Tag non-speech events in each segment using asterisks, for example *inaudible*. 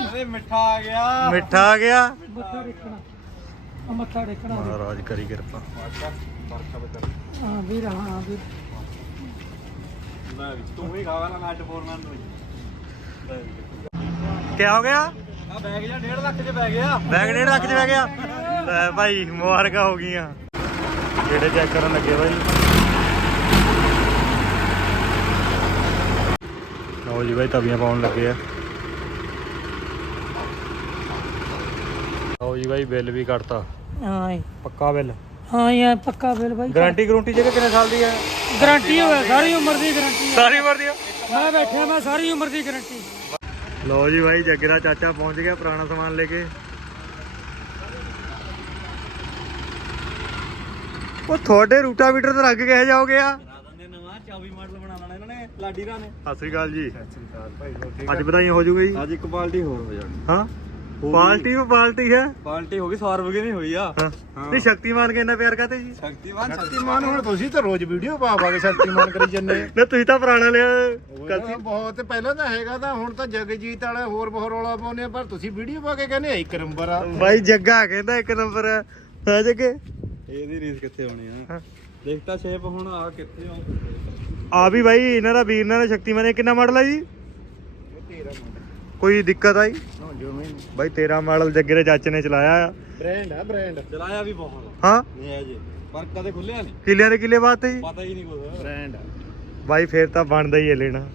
ਮਿੱਠਾ ਆ ਗਿਆ। ਮਿੱਠਾ ਆ ਗਿਆ। ਮੱਥਾ ਟੇਕਣਾ। ਆ ਮੱਥਾ ਟੇਕਣਾ ਮਹਾਰਾਜ ਕਰੀ ਕਿਰਪਾ। ਹਾਂ ਵੀਰ ਹਾਂ ਵੀਰ। ਲੈ ਵੀ ਤੂੰ ਵੀ ਖਾਵਾ ਨਾ ਨੱਟ ਫੋਰਨਾਂ ਨੂੰ ਕੀ ਹੋ ਗਿਆ? ਆ ਬੈਗ ਜਾਂ 1.5 ਲੱਖ ਚ ਪੈ ਗਿਆ। ਬੈਗ ਡੇਢ ਲੱਖ ਚ ਬਹਿ ਗਿਆ? ਲੈ ਭਾਈ ਮੁਬਾਰਕਾਂ ਹੋ ਗਈਆਂ। ਜਿਹੜੇ ਚੈੱਕ ਕਰਨ ਲੱਗੇ ਭਾਈ ਲਓ ਜੀ ਭਾਈ ਤਵੀਆਂ ਪਾਉਣ ਲੱਗੇ ਆ। ਲਓ ਜੀ ਭਾਈ ਬਿੱਲ ਵੀ ਕੱਟਤਾ। ਹਾਂ ਜੀ। ਪੱਕਾ ਬਿੱਲ। ਹਾਂ ਇਹ ਪੱਕਾ ਬਿੱਲ ਬਾਈ। ਗਾਰੰਟੀ ਗਰੰਟੀ ਜਗ੍ਹਾ ਕਿੰਨੇ ਸਾਲ ਦੀ ਹੈ? ਗਾਰੰਟੀ ਹੋਵੇ ਸਾਰੀ ਉਮਰ ਦੀ ਗਾਰੰਟੀ ਸਾਰੀ ਉਮਰ ਦੀ ਮੈਂ ਬੈਠਿਆ ਮੈਂ ਸਾਰੀ ਉਮਰ ਦੀ ਗਾਰੰਟੀ। ਲਓ ਜੀ ਭਾਈ ਜੱਗੇ ਦਾ ਚਾਚਾ ਪਹੁੰਚ ਗਿਆ ਪੁਰਾਣਾ ਸਮਾਨ ਲੈ ਕੇ। ਉਹ ਤੁਹਾਡੇ ਰੂਟਾਵੀਟਰ ਤੇ ਲੱਗ ਕੇ ਜਾਓਗੇ ਆ ਨਵਾਂ 24 ਮਾਡਲ ਬਣਾ ਲੈਣਾ ਇਹਨਾਂ ਨੇ ਲਾਡੀ ਰਾ ਨੇ ਸਤਿ ਸ੍ਰੀ ਅਕਾਲ ਜੀ ਅੱਜ ਵਧਾਈਆਂ ਹੋ ਜੂਗੀ ਜੀ। ਅੱਜ ਇੱਕ ਬਾਲਟੀ ਹੋਰ ਹੋ ਜਾਣੀ ਹਾਂ? ਪਾਲਟੀ ਉਹ ਪਾਲਟੀ ਹੈ। ਬਾਲਟੀ ਹੋ ਗਈ 100 ਰੁਪਏ ਦੀ ਹੋਈ ਆ। ਹਾਂ। ਨਹੀਂ ਸ਼ਕਤੀਮਾਨ ਕੇ ਇੰਨਾ ਪਿਆਰ ਕਰਦੇ ਜੀ? ਸ਼ਕਤੀਮਾਨ ਸ਼ਕਤੀਮਾਨ ਹੁਣ ਤੁਸੀਂ ਤਾਂ ਰੋਜ਼ ਵੀਡੀਓ ਪਾ ਪਾ ਕੇ ਸ਼ਕਤੀਮਾਨ ਕਰੀ ਜੰਨੇ *laughs* ਨਾ ਤੁਸੀਂ ਤਾਂ ਪੁਰਾਣਾ ਲਿਆ ਕਲਸੀ ਬਹੁਤ ਪਹਿਲਾਂ ਤਾਂ ਹੈਗਾ ਤਾਂ ਹੁਣ ਤਾਂ ਜਗਜੀਤ ਵਾਲੇ ਹੋਰ ਬਹੁਤ ਰੌਲਾ ਪਾਉਂਦੇ ਆ ਪਰ ਤੁਸੀਂ ਵੀਡੀਓ ਪਾ ਕੇ ਕਹਿੰਦੇ ਆ ਇੱਕ ਨੰਬਰ ਆ। ਬਾਈ ਜੱਗਾ ਕਹਿੰਦਾ ਇੱਕ ਨੰਬਰ ਹੈ ਹੈ ਜੱਗੇ। ਇਹਦੀ ਰੀਸ ਕਿੱਥੇ ਹੋਣੀ ਆ? ਹਾਂ। ਦੇਖਤਾ ਸ਼ੇਪ ਹੁਣ ਆ ਕਿੱਥੇ ਆ। ਆ ਵੀ ਬਾਈ ਇਹਨਾਂ ਦਾ ਵੀਰ ਨਾਲ ਸ਼ਕਤੀਮਾਨ ਇਹ ਕਿੰਨਾ ਮਾਡਲ ਹੈ ਜੀ? ਕੋਈ ਦਿੱਕਤ ਆਈ? ਬਾਈ 13 ਮਾਡਲ ਜੱਗੇ ਦੇ ਚਾਚੇ ਨੇ ਚਲਾਇਆ ਆ। ਬ੍ਰਾਂਡ ਆ ਬ੍ਰਾਂਡ ਚਲਾਇਆ ਵੀ ਬਹੁਤ। ਹਾਂ? ਨਹੀਂ ਹੈ ਜੀ। ਪਰ ਕਦੇ ਖੁੱਲਿਆ ਨਹੀਂ। ਕਿੱਲਿਆਂ ਦੇ ਕਿੱਲੇ ਬਾਤ ਜੀ? ਪਤਾ ਹੀ ਨਹੀਂ ਕੁਝ ਬ੍ਰਾਂਡ ਬਾਈ ਫੇਰ ਤਾਂ ਬਣਦਾ ਹੀ ਹੈ ਲੈਣਾ।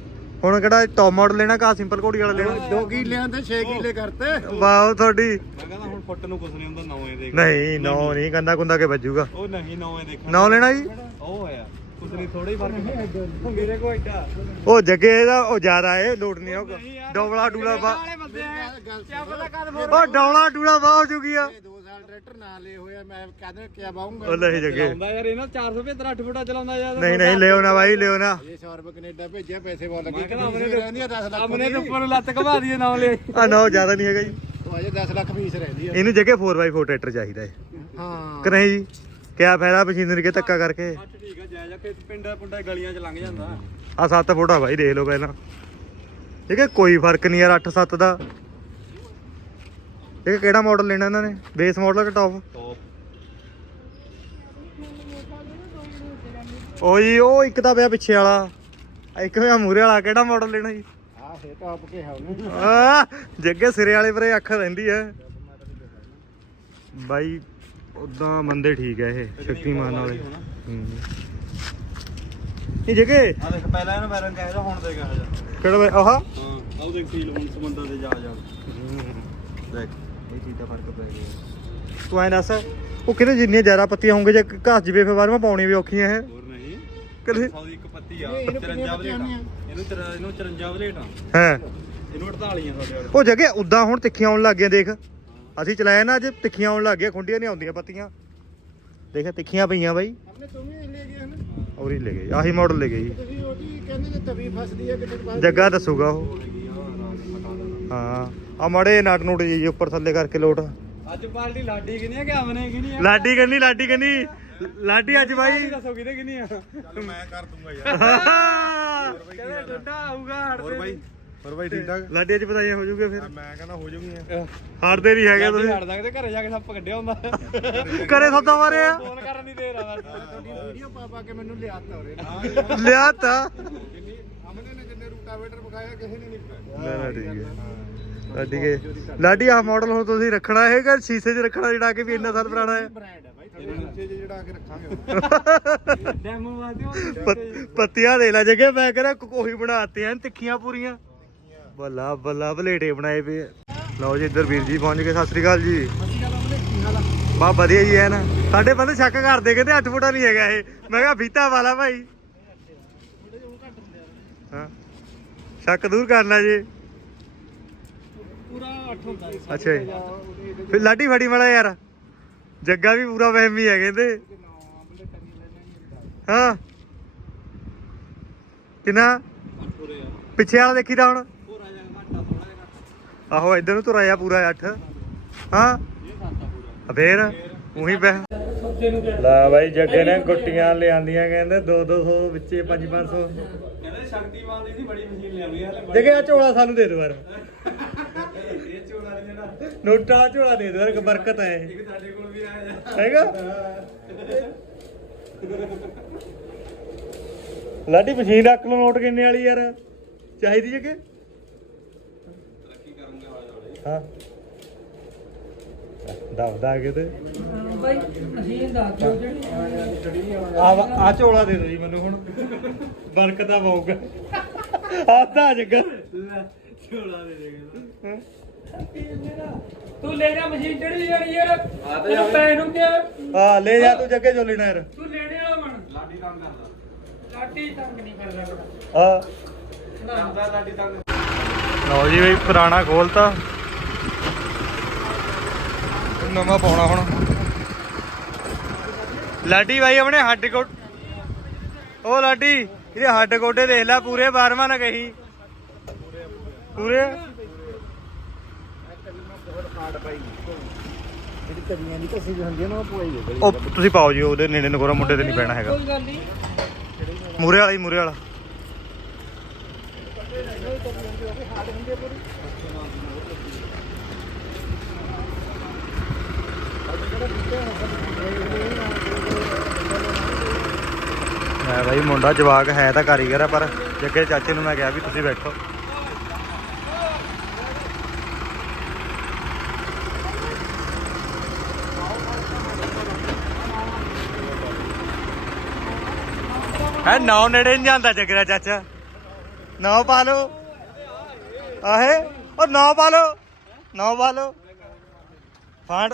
ਹੁਣ ਕਿਹੜਾ ਟੌਪ ਮਾਡਲ ਲੈਣਾ ਕਾ ਸਿੰਪਲ ਘੋੜੀ ਵਾਲਾ ਲੈਣਾ? ਦੋ ਕਿੱਲਿਆਂ ਤੇ 6 ਕਿੱਲੇ ਕਰਤੇ। ਵਾਓ ਤੁਹਾਡੀ। ਮੈਂ ਕਹਿੰਦਾ ਹੁਣ ਫੁੱਟ ਨੂੰ ਕੁਝ ਨਹੀਂ ਹੁੰਦਾ ਨੌਵੇਂ ਦੇਖ ਨਹੀਂ ਨੌ ਨਹੀਂ ਕੰਦਾ ਕੁੰਦਾ ਕੇ ਵੱਜੂਗਾ। ਉਹ ਨਹੀਂ ਨੌਵੇਂ ਦੇਖਣ ਨੌ ਲੈਣਾ ਜੀ? ਉਹ ਹੋਇਆ ਨਹੀਂ ਥੋੜਾ ਹੀ ਫ਼ਰਕ ਹੈ ਮੇਰੇ ਕੋ ਐਡਾ ਉਹ ਜੱਗੇ ਦਾ ਉਹ ਜ਼ਿਆਦਾ ਏ ਲੋਡ ਨਹੀਂ ਉਹ। ਡੌਲਾ ਡੂਲਾ ਬਾ ਉਹ ਡੌਲਾ ਡੂਲਾ ਬਾ ਹੋ ਚੁੱਕੀ ਆ। ਦੋ ਸਾਲ ਟਰੈਕਟਰ ਨਾ ਲਏ ਹੋਇਆ ਮੈਂ ਕਹਦੇ ਕਿਆ ਬਾਉਂਗਾ ਉਹ ਨਹੀਂ ਜੱਗੇ। ਚਲਾਉਂਦਾ ਯਾਰ ਇਹਨਾਂ 475 8 ਫੁੱਟਾ ਚਲਾਉਂਦਾ ਯਾਰ। ਨਹੀਂ ਨਹੀਂ ਲਿਓ ਨਾ ਬਾਈ ਲਿਓ ਨਾ। ਇਹ 100 ਰੁਪਏ ਕੈਨੇਡਾ ਭੇਜਿਆ ਪੈਸੇ ਬਹੁਤ ਲੱਗੇ ਫੀਸ ਆਪਣੇ ਰਹਿੰਦੀ ਆ 10 ਲੱਖ ਆਪਣੇ ਦੀ। ਦੇ ਉੱਪਰ ਨੂੰ ਲੱਤ ਘਵਾ ਦਈਏ ਨਾ ਲੈ ਆ ਨੌ ਜ਼ਿਆਦਾ ਨਹੀਂ ਹੈਗਾ ਜੀ। ਉਹ ਅਜੇ 10 ਲੱਖ ਫੀਸ ਰਹਿੰਦੀ ਆ। ਇਹਨੂੰ ਜੱਗੇ 4x4 ਟਰੈਕਟਰ ਚਾਹੀਦਾ ਏ ਹਾਂ। ਕਿ ਨਹੀਂ ਜੀ? ਕਿਆ ਫਾਇਦਾ ਮਸ਼ੀਨਰੀ ਕੇ ਧੱਕਾ ਕਰਕੇ? ਅੱਠ ਠੀਕ ਆ ਜਾਇਜ਼ ਆ ਕਿ ਪਿੰਡਾਂ ਪੁੰਡਾਂ ਗਲੀਆਂ 'ਚ ਲੰਘ ਜਾਂਦਾ। ਆ 7 ਫੁੱਟ ਆ ਬਾਈ ਦੇਖ ਲਓ ਪਹਿਲਾਂ। ਠੀਕ ਹੈ ਕੋਈ ਫ਼ਰਕ ਨਹੀਂ ਯਾਰ 8 7 ਦਾ। ਇਹ ਕਿਹੜਾ ਮਾਡਲ ਲੈਣਾ ਇਹਨਾਂ ਨੇ? ਬੇਸ ਮਾਡਲ ਕਿ ਟੌਪ ਉਹ ਜੀ ਉਹ ਇੱਕ ਤਾਂ ਪਿਆ ਪਿੱਛੇ ਵਾਲਾ। ਇੱਕ ਪਿਆ ਮੂਰੇ ਵਾਲਾ ਕਿਹੜਾ ਮਾਡਲ ਲੈਣਾ ਜੀ? ਆਹ ਫੇਰ ਟਾਪ ਕੇ ਹੈ ਉਹਨੂੰ। ਆ ਜੱਗੇ ਸਿਰੇ ਵਾਲੇ ਪਰੇ ਅੱਖ ਰਹਿੰਦੀ ਹੈ। ਬਾਈ ਉਦਾਂ ਬੰਦੇ ਠੀਕ ਹੈ ਇਹ ਸ਼ਕਤੀਮਾਨ ਵਾਲੇ। ਹੂੰ। ਇਹ ਜੱਗੇ? ਆ ਦੇਖ ਪਹਿਲਾਂ ਇਹਨੂੰ ਮੈਰਨ ਕਹਿਦਾ ਹੁਣ ਦੇ ਕਹਿ ਜਾ ਕਿਹੜਾ ਬਾਈ ਆਹ? ਹਾਂ ਆਹ ਦੇਖ ਫੀਲ ਹੁਣ ਸਮੁੰਦਰ ਦੇ ਜਾ ਜਾ ਦੇਖ ਇਹ ਚੀਜ਼ ਦਾ ਫ਼ਰਕ ਪੈ ਗਿਆ। ਤੂੰ ਐ ਦੱਸ ਉਹ ਕਿਤੇ ਜਿੰਨੀਆਂ ਜ਼ਿਆਦਾ ਪੱਤੀਆਂ ਹੋਣਗੇ ਜੇ ਘਾਸ ਜਵੇ ਫਿਰ ਬਾਅਦ ਮੈਂ ਪਾਉਣੀ ਵੀ ਔਖੀਆਂ ਹੈ? ਹੋਰ ਨਹੀਂ। ਸੌ ਦੀ ਇੱਕ ਪੱਤੀ ਆ ਇਹ- ਇਹਨੂੰ 54 ਕਿੰਨੀਆਂ ਬਲੇਟ ਆ। ਪੱਤੀਆਂ ਇਹਨੂੰ ਤੇਰਾ ਇਹਨੂੰ 54 ਬਲੇਟ ਆ ਹੈ। ਇਹਨੂੰ 48 ਆ ਸਾਡੇ ਵਾਲੇ ਉਹ ਜੱਗੇ ਉਦਾਂ ਹੁਣ ਤਿੱਖੀਆਂ ਆਉਣ ਲੱਗ ਗਈਆਂ ਦੇਖ। ਅਸੀਂ ਚਲਾਇਆ ਨਾ ਅੱਜ ਤਿੱਖੀਆਂ ਆਉਣ ਲੱਗ ਗਈਆਂ ਖੁੰਡੀਆਂ ਨਹੀਂ ਆਉਂਦੀਆਂ ਪੱਤੀਆਂ। ਦੇਖ ਤਿੱਖੀਆਂ ਪਈਆਂ ਬਾਈ। ਔਰ ਹੀ ਲੈ ਗਏ ਆਹੀ ਮਾਡਲ ਲੈ ਗਏ ਜੀ। ਤੁਸੀਂ ਉਹਦੀ ਕਹਿੰਦੇ ਜੇ ਤਵੀ ਫਸਦੀ ਹੈ ਕਿਤੇ ਬਾਅਦ ਜੱਗਾ ਦੱਸੂਗਾ ਉਹ। ਹਾਂ ਆ ਮੜੇ ਨਟ ਨੂਟ ਜੀ ਉੱਪਰ ਥੱਲੇ ਕਰਕੇ ਲੋਟ। ਅੱਜ ਪਾਰਟੀ ਲਾਡੀ ਕਿਨੀ ਆ ਕਿ ਅਮਨੇ ਕਿਨੀ ਆ? ਲਾਡੀ ਕੰਨੀ ਲਾਡੀ ਕੰਨੀ ਲਾਡੀ ਅੱਜ ਬਾਈ। ਦੱਸੋ ਕਿਹਦੇ ਕਿਨੀ ਆ? ਚੱਲ ਮੈਂ ਕਰ ਦੂੰਗਾ ਯਾਰ। ਕਹਿੰਦੇ ਡੱਡਾ ਆਊਗਾ ਹੜਦੇ ਹੋਰ ਬਾਈ। ਹੋਰ ਬਾਈ ਠੀਕ ਠਾਕ? ਲਾਡੀ ਅੱਜ ਬਤਾਈਆਂ ਹੋ ਜੂਗੇ ਫਿਰ। ਮੈਂ ਕਹਿੰਦਾ ਹੋ ਜੂਗੀਆਂ ਹਾਰਦੇ ਨਹੀਂ ਹੈਗੇ ਤੁਸੀਂ। ਹੜ ਸਕਦੇ ਘਰੇ ਜਾ ਕੇ ਸੱਪ ਕੱਢਿਆ ਹੁੰਦਾ। ਕਰੇ ਸੌਦਾ ਮਾਰਿਆ ਫੋਨ ਕਰਨ ਨਹੀਂ ਦੇ ਰਹਾ ਤੁਹਾਡੀ ਵੀਡੀਓ ਪਾ ਪਾ ਕੇ ਮੈਨੂੰ ਲਿਆਤਾ ਹੋਰੇ ਲਿਆ ਤਾ। ਅਮਨੇ ਨੇ ਜਿੰਨੇ ਰੂਟਾਵੇਟਰ ਵਿਖਾਇਆ ਕਿਸੇ ਨੇ ਨਹੀਂ ਵਿਖਾਇਆ ਨਾ ਨਾ ਠੀਕ ਹੈ। ਲਾਡੀ ਕੇ ਲਾਡੀ ਆ ਮਾਡਲ ਹੋ ਤੁਸੀਂ ਰੱਖਣਾ ਹੈਗਾ ਸ਼ੀਸ਼ੇ 'ਚ ਰੱਖਣਾ ਜਿਹੜਾ ਕਿ ਵੀ ਇੰਨਾ ਸਾਲ ਪੁਰਾਣਾ ਹੈ? ਬ੍ਰਾਂਡ ਹੈ ਬਾਈ ਤੁਹਾਡੇ ਨੀਚੇ ਜਿਹੜਾ ਆ ਕੇ ਰੱਖਾਂਗੇ ਡੈਮੋ ਵਾਸਤੇ ਪ- ਪੱਤੀਆਂ ਦੇ ਲੈ ਜਗੇ ਮੈਂ ਕਹਿੰਦਾ ਕੋਈ ਬਣਾਤੇ ਹਨ ਤਿੱਖੀਆਂ ਪੂਰੀਆਂ। ਬੱਲਾ ਬੱਲਾ ਬਲੇਟੇ ਬਣਾਏ ਪਏ ਆ। ਲਓ ਜੀ ਇੱਧਰ ਵੀਰ ਜੀ ਪਹੁੰਚ ਗਏ ਸਤਿ ਸ੍ਰੀ ਅਕਾਲ ਜੀ। ਬਾ ਵਧੀਆ ਜੀ ਹੈ ਨਾ ਸਾਡੇ ਬੰਦੇ ਸ਼ੱਕ ਕਰਦੇ ਕਹਿੰਦੇ 8 ਫੁੱਟਾ ਨਹੀਂ ਹੈਗਾ ਇਹ। ਮੈਂ ਕਿਹਾ ਫੀਤਾ ਵਾਲਾ ਭਾਈ। ਹਾਂ। ਸ਼ੱਕ ਦੂਰ ਕਰਨਾ ਜੀ। ਪੂਰਾ 8 ਹੁੰਦਾ ਹੈ ਅੱਛਾ ਜੀ। ਫਿਰ ਲਾਡੀ ਫੜੀ ਵਾਲਾ ਯਾਰ। ਜੱਗਾ ਵੀ ਪੂਰਾ ਵਹਿਮੀ ਹੈ ਕਹਿੰਦੇ ਹਾਂ। ਕਿੰਨਾ? ਪੂਰੇ ਆ। ਪਿੱਛੇ ਵਾਲਾ ਦੇਖੀ ਤਾਂ ਹੁਣ ਪੂਰਾ ਜਿਹਾ ਘਾਟਾ ਥੋੜਾ ਜਿਹਾ ਘਾਟਾ ਆਹੋ ਇਧਰ ਨੂੰ ਤੁਰਾਇਆ ਪੂਰਾ 8 ਹਾਂ? ਫੇਰ? ਉਹੀ ਪੈ ਲੈ ਬਾਈ ਜੱਗੇ ਨੇ ਗੁੱਟੀਆਂ ਲਿਆਂਦੀਆਂ ਕਹਿੰਦੇ 2 200 ਵਿੱਚੇ 5 500 ਕਹਿੰਦੇ ਸ਼ਕਤੀਮਾਨ ਦੀ ਸੀ ਬੜੀ ਮਸ਼ੀਨ ਲਿਆਉਣੀ ਹਲੇ ਜੱਗੇ ਆ ਝੋਲਾ ਸਾਨੂੰ ਦੇ ਦੋ ਯਾਰ ਇਹ ਨੋਟਾਂ ਝੋਲਾ ਦੇ ਦੇ ਬਰਕਤ ਹੈ। ਇਹ। ਸਾਡੇ ਕੋਲ ਵੀ ਆਇਆ। ਹੈਗਾ? ਲਾਡੀ ਮਸ਼ੀਨ ਰੱਖ ਲਓ ਨੋਟ ਕਿੰਨੇ ਵਾਲੀ ਯਾਰ। ਚਾਹੀਦੀ ਜੇ ਕਿ ਤਰੱਕੀ ਕਰਨਗੇ ਹੌਲੀ ਹੌਲੀ ਹਾਂ। ਦਬਦਾ ਕੇ ਤੇ। ਬਾਈ ਮਸ਼ੀਨ ਦਾ ਦਿਓ ਜਿਹੜੀ ਆ ਆ ਝੋਲਾ ਦੇ ਦਿਓ ਜੀ ਮੈਨੂੰ ਹੁਣ। ਬਰਕਤਾਂ ਪਾਊਗਾ ਆਦਾ ਜੱਗਾ ਝੋਲਾ ਦੇ ਦੇਗਾ ਤੂੰ ਲੈ ਜਾ ਮਸ਼ੀਨ ਜਿਹੜੀ ਜਾਣੀ ਯਾਰ। ਤੈਨੂੰ ਪੈ ਨੂੰ ਕਿਹਾ। ਹਾਂ ਲੈ ਜਾ ਤੂੰ ਜੱਗੇ ਚੋਲੀ ਨਾ ਯਾਰ। ਤੂੰ ਲੈਣੇ ਵਾਲਾ ਬਣ। ਲਾਡੀ ਤੰਗ ਕਰਦਾ। ਲਾਟੀ ਤੰਗ ਨਹੀਂ ਕਰਦਾ ਹਾਂ। ਲਾਡੀ ਤੰਗ। ਲਓ ਜੀ ਬਈ ਪੁਰਾਣਾ ਖੋਲਤਾ। ਨਵਾਂ ਪਾਉਣਾ ਹੁਣ। ਲਾਡੀ ਬਾਈ ਆਪਣੇ ਹੱਡ ਕੋਟ ਉਹ ਲਾਡੀ ਇਹਦੇ ਹੱਡ ਗੋਡੇ ਦੇਖ ਲੈ ਪੂਰੇ 12ਵਾਂ ਨਾ ਕਹੀ ਪੂਰੇ? ਉਹ ਤੁਸੀਂ ਪਾਓ ਜੀ ਉਹਦੇ ਨੇੜੇ ਨਗੋਰਾ ਮੁੰਡੇ ਤੇ ਨਹੀਂ ਪੈਣਾ ਹੈਗਾ। ਮੂਰੇ ਵਾਲਾ ਹੀ ਮੂਰੇ ਵਾਲਾ। ਮੈਂ ਭਾਈ ਮੁੰਡਾ ਜਵਾਕ ਹੈ ਤਾਂ ਕਾਰੀਗਰ ਆ, ਪਰ ਜੱਗੇ ਚਾਚੇ ਨੂੰ ਮੈਂ ਕਿਹਾ ਵੀ ਤੁਸੀਂ ਬੈਠੋ। ਹੈ, ਨੌ ਨੇੜੇ ਨਹੀਂ ਜਾਂਦਾ ਜੱਗੇ ਚਾਚਾ। ਨੌ ਪਾ ਲਓ। ਆਹੇ, ਉਹ ਨੌ ਪਾ ਲਓ। ਨੌ ਪਾ ਲਓ। ਫਾਂਡ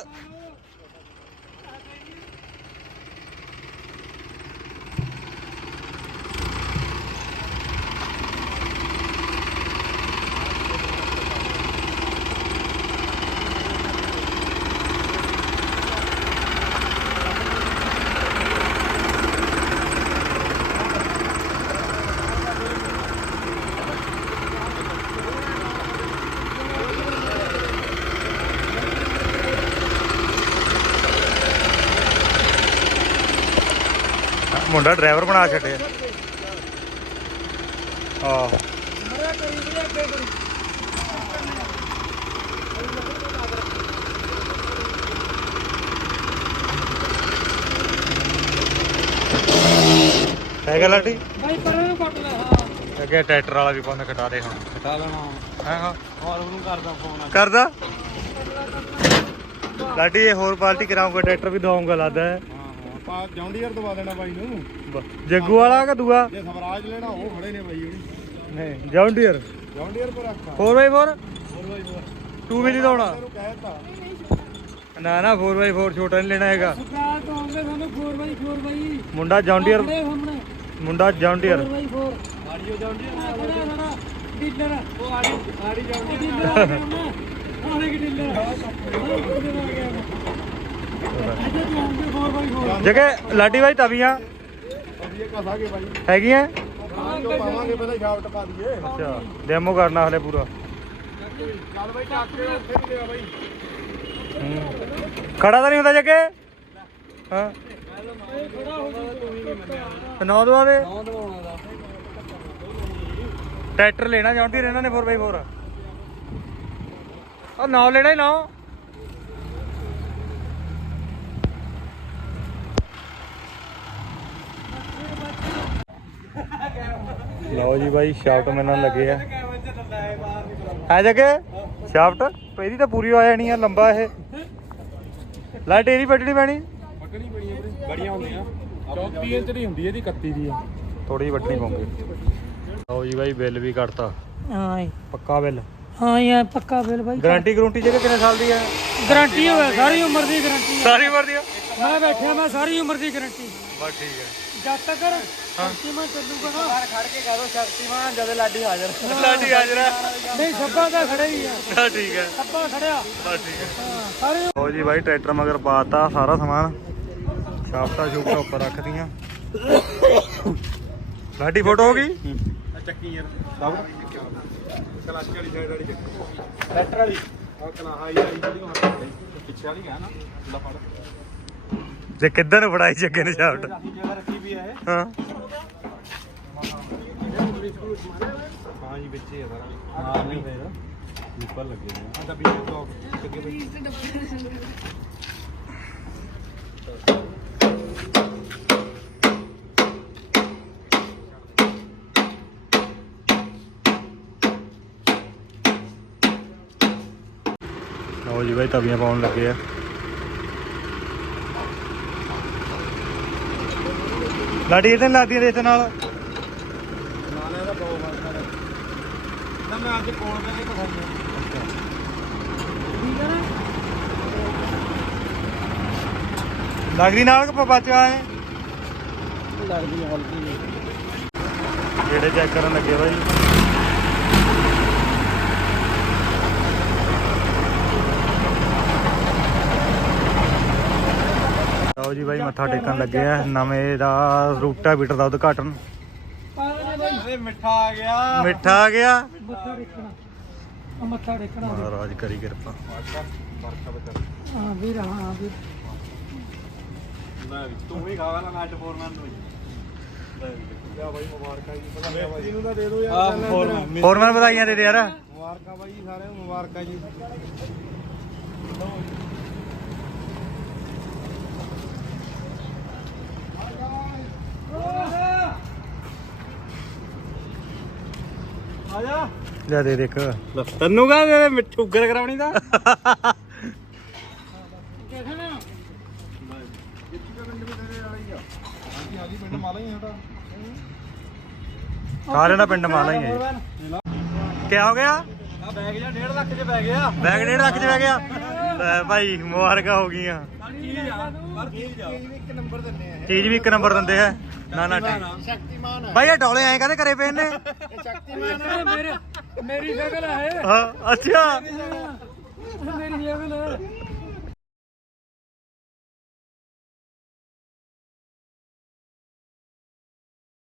ਮੁੰਡਾ ਡਰਾਈਵਰ ਬਣਾ ਛੱਡਿਆ। ਆਹ। ਹੈਗਾ ਲਾਟੀ ਬਾਈ ਪਰਾਂ ਨੂੰ ਕੱਟ ਲੈ ਹਾਂ। ਅੱਗੇ ਟਰੈਕਟਰ ਵਾਲਾ ਵੀ ਪਾਉਂਦੇ ਕਟਾ ਦੇ ਹੁਣ। ਹਟਾ ਲੈਣਾ ਹਾਂ ਹਾਂ। ਹੋਰ ਉਹਨੂੰ ਕਰਦਾ ਫੋਨ ਕਰਦਾ? ਲਾਡੀ ਇਹ ਹੋਰ ਪਾਰਟੀ ਕਰਾਉਂਗਾ ਟਰੈਕਟਰ ਵੀ ਦਵਾਉਂਗਾ ਲੱਗਦਾ ਹੈ। ਹਾਂ ਹਾਂ ਪਾ ਜੌਂਡੀਅਰ ਦਵਾ ਦੇਣਾ ਬਾਈ ਨੂੰ। ਜੱਗੂ ਵਾਲਾ ਕਿ ਦੂਆ? ਜੇ ਸਵਰਾਜ ਲੈਣਾ ਉਹ ਖੜੇ ਨੇ ਬਾਈ ਉਹਨੇ ਨਹੀਂ ਜੌਨ ਡੀਅਰ ਜੌਂਡੀਅਰ ਪਰ ਰੱਖਾ 4x4 2 ਵੀ ਨਹੀਂ ਦਵਾਉਣਾ ਉਹਨੂੰ ਕਹਿਤਾ ਨਾ ਨਾ 4x4 ਛੋਟਾ ਨਹੀਂ ਲੈਣਾ ਹੈਗਾ। ਸੁਪਰਾਲ ਤੋਂ ਆਉਂਦੇ ਸਾਨੂੰ 4x4 ਬਾਈ ਮੁੰਡਾ ਜੌਨ ਡੀਅਰ ਆਪਣੇ ਸਾਹਮਣੇ। ਮੁੰਡਾ ਜੌਨ ਡੀਅਰ 4x4 ਆਡੀਓ ਜਾਂਦੀ ਆ ਬੜਾ ਸਾਡਾ ਡੀਲਰ। ਉਹ ਆੜੀ ਆੜੀ ਜਾਂਦੀ ਡੀਲਰ ਆ ਗਿਆ ਆਲੇ ਕਿ ਡੀਲਰ। ਆ ਗਿਆ ਅੱਜ ਤੂੰ ਆਉਂਦੇ 4x4 ਜਗੇ, ਲਾਡੀ ਬਾਈ ਤਵੀਆਂ। ਕਸਾਂਗੇ ਬਾਈ ਹੈਗੀਆਂ? ਜੋ ਪਾਵਾਂਗੇ ਪਹਿਲਾਂ ਸ਼ਾਫਟ ਪਾ ਦਈਏ ਅੱਛਾ ਡੈਮੋ ਕਰਨਾ ਹਲੇ ਪੂਰਾ। ਚੱਲ ਬਾਈ ਚੱਕ ਕੇ ਉੱਥੇ ਵੀ ਲਿਆ ਬਾਈ ਖੜਾ ਤਾਂ ਨਹੀਂ ਹੁੰਦਾ ਜੱਗੇ? ਹਾਂ। ਨੌ ਦਵਾ ਦੇ ਟਰੈਕਟਰ ਲੈਣਾ ਚਾਹੁੰਦੀ ਇਹਨਾਂ ਨੇ 4x4 ਉਹ ਨੌ ਲੈਣਾ ਹੀ ਨੌ। ਲਓ ਜੀ ਬਾਈ ਸ਼ਾਫਟ ਮੈਨੂੰ ਲੱਗੇ ਆ। ਹੈ ਜਗੇ ਸ਼ਾਫਟ ਇਹਦੀ ਤਾਂ ਪੂਰੀ ਹੋ ਜਾਣੀ ਆ ਲੰਬਾ ਇਹ। ਲਾਈਟ ਇਹਦੀ ਵੱਢਣੀ ਪੈਣੀ? ਬਣੀ ਵੀਰੇ ਬੜੀਆਂ ਹੁੰਦੀਆਂ। 34 ਇੰਚ ਦੀ ਹੁੰਦੀ ਇਹਦੀ 31 ਦੀ ਆ। ਥੋੜੀ ਵੱਢਣੀ ਪਊਗੀ। ਲਓ ਜੀ ਬਾਈ ਬਿੱਲ ਵੀ ਕੱਟਤਾ। ਹਾਂ। ਪੱਕਾ ਬਿੱਲ। ਹਾਂ ਯਾਰ ਪੱਕਾ ਬਿੱਲ ਬਾਈ। ਗਾਰੰਟੀ ਗਰੰਟੀ ਜਗ੍ਹਾ ਕਿੰਨੇ ਸਾਲ ਦੀ ਹੈ ਗਾਰੰਟੀ ਹੋਵੇ ਸਾਰੀ ਉਮਰ ਦੀ ਗਾਰੰਟੀ ਸਾਰੀ ਉਮਰ ਦੀ ਆ? ਮੈਂ ਬੈਠਿਆ ਮੈਂ ਸਾਰੀ ਉਮਰ ਦੀ ਗਾਰੰਟੀ। ਬਸ ਠੀਕ ਹੈ ਜਦ ਤੱਕ ਸ਼ਕਤੀਮਾਨ ਚੱਲੂਗਾ ਨਾ। ਖੜ ਕੇ ਕਹੋ ਸ਼ਕਤੀਮਾਨ ਜਦ ਲਾਡੀ ਹਾਜ਼ਰ। ਲਾਡੀ ਹਾਜ਼ਰਾ ਨਹੀਂ ਸੱਬਾ ਤਾਂ ਖੜਾ ਹੀ ਆ। ਹਾਂ ਠੀਕ ਹੈ ਸੱਬਾ ਖੜਿਆ। ਬਸ ਠੀਕ ਹੈ ਹਾਂ ਸਾਰੇ ਲਓ ਜੀ ਬਾਈ ਟਰੈਕਟਰ ਮਗਰ ਪਾਤਾ ਸਾਰਾ ਸਮਾਨ। ਸ਼ਾਫਟਾ ਸ਼ੂਪਟਾ ਉੱਪਰ ਰੱਖਦੀਆਂ ਲਾਡੀ ਫੋਟੋ ਹੋ ਗਈ? ਚੱਕੀ ਯਾਰ ਸਭ? ਕਲਾਚ ਵਾਲੀ ਸਾਈਡ ਵਾਲੀ ਚੱਕੀ। ਟਰੈਕਟਰ ਵਾਲੀ? ਆ ਕਲਾ ਹਾਈ ਵਾਲੀ ਜਿਹੜੀ ਉਹ ਪਿੱਛੇ ਵਾਲੀ ਹੈ ਨਾ ਲਾ ਫੜ। ਜੇ ਕਿੱਧਰ ਨੂੰ ਫੜਾਈ ਜੱਗੇ ਨੇ ਸ਼ਾਫਟ। ਵੀ ਹੈ। ਹਾਂ। ਹਾਂ ਜੀ ਵਿੱਚ ਹੀ ਹੈ ਸਾਰਾ। ਹਾਂ ਨਹੀਂ ਫੇਰ ਉੱਪਰ ਲੱਗੇ ਨੇ ਆ। ਡੱਬੀ ਬਲੌਕ ਅੱਗੇ ਬਈ ਲਓ ਜੀ ਬਾਈ ਤਵੀਆਂ ਪਾਉਣ ਲੱਗੇ ਆ। ਲਾਡੀ ਇਹਦੇ ਨਾਲ ਲਾਦੀਆਂ ਰੇਤ ਨਾਲ। ਨਾਲੇ ਦਾ ਬਹੁਤ ਮਸਤਾ ਨਾ ਮੈਂ ਅੱਜ ਕੋਲ ਕਰਕੇ ਪਸੰਦ ਠੀਕ ਹੈ ਨਾ ਲੱਗਦੀ ਨਾਲ ਕਿ ਬਚਾ ਹੈ? ਲੱਗਦੀ ਹਲਕੀ ਜਿਹੜੇ ਚੈੱਕ ਕਰਨ ਲੱਗੇ ਬਾਈ। ਲਓ ਜੀ ਬਾਈ ਮੱਥਾ ਟੇਕਣ ਲੱਗੇ ਆ। ਨਵੇਂ ਦਾ ਰੂਟਾ ਬੀਟਰ ਦਾ ਉਦਘਾਟਨ। ਅਰੇ ਮਿੱਠਾ ਆ ਗਿਆ। ਮਿੱਠਾ ਆ ਗਿਆ। ਮੱਥਾ ਟੇਕਣਾ। ਮੱਥਾ। ਮਹਾਰਾਜ ਕਰੀ ਕਿਰਪਾ। ਹਾਂ ਵੀਰ ਹਾਂ ਵੀਰ। ਲੈ ਵੀ ਤੂੰ ਵੀ ਖਾਵਾ ਨਾ ਮੈਚ ਫੋਰਮੈਨ ਨੂੰ ਲਿਆ ਬਾਈ ਮੁਬਾਰਕਾਂ ਜੀ ਬਧਾਈਆਂ ਬਾਈ। ਨੂੰ ਤਾਂ ਦੇ ਦਿਓ ਯਾਰ ਫੋਰਮੈਨ ਫੋਰਮੈਨ ਵਧਾਈਆਂ ਦੇ ਦੇ ਯਾਰ। ਮੁਬਾਰਕਾਂ ਬਾਈ ਜੀ ਸਾਰਿਆਂ ਨੂੰ ਮੁਬਾਰਕਾਂ ਜੀ। ਆ ਜਾ ਲੈ ਦੇ ਦੇਖ। ਤੈਨੂੰ ਕਹਦੇ ਮਿੱਠੂ ਗਰ ਕਰਾਉਣੀ ਦਾ? ਦੇਖਣਾ। ਪਿੰਡ ਮਾਲਾ ਹੀ ਸਾਡਾ ਸਾਰਿਆਂ ਦਾ ਪਿੰਡ ਮਾਲਾ ਹੀ ਹੈ। ਕੀ ਹੋ ਗਿਆ? ਆ ਬੈਗ ਜਾਂ 1.5 ਲੱਖ ਚ ਪੈ ਗਿਆ। ਬੈਗ ਡੇਢ ਲੱਖ ਚ ਬਹਿ ਗਿਆ। ਲੈ ਭਾਈ ਮੁਬਾਰਕਾਂ ਹੋ ਗਈਆਂ। ਚੀਜ਼ ਵੀ ਇੱਕ ਨੰਬਰ ਦਿੰਦੇ ਆ। ਨਾ ਨਾ ਸ਼ਕਤੀਮਾਨ ਭਾਈ ਇਹ ਡੋਲੇ ਐਂ ਕਦੇ ਕਰੇ ਪਏ ਨੇ? ਇਹ ਸ਼ਕਤੀਮਾਨ ਆ ਇਹ ਮੇਰੇ ਮੇਰੀ ਸ਼ਕਲ ਹੈ। ਹਾਂ ਅੱਛਾ। ਮੇਰੀ ਸ਼ਕਲ ਹੈ।